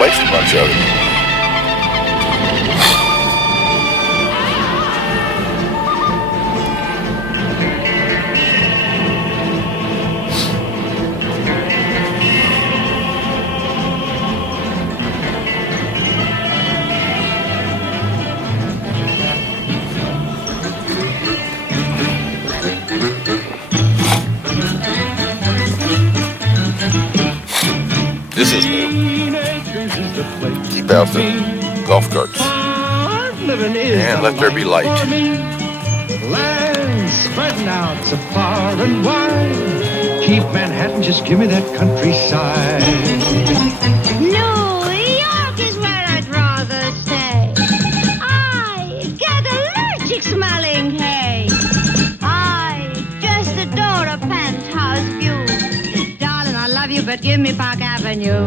play too much of it. This is new. Keep out the golf carts. And let there be light. Land spreading out so far and wide. Keep Manhattan, just give me that countryside. New York is where I'd rather stay. I get allergic smelling hay. I just adore a penthouse view. Darling, I love you, but give me Park Avenue.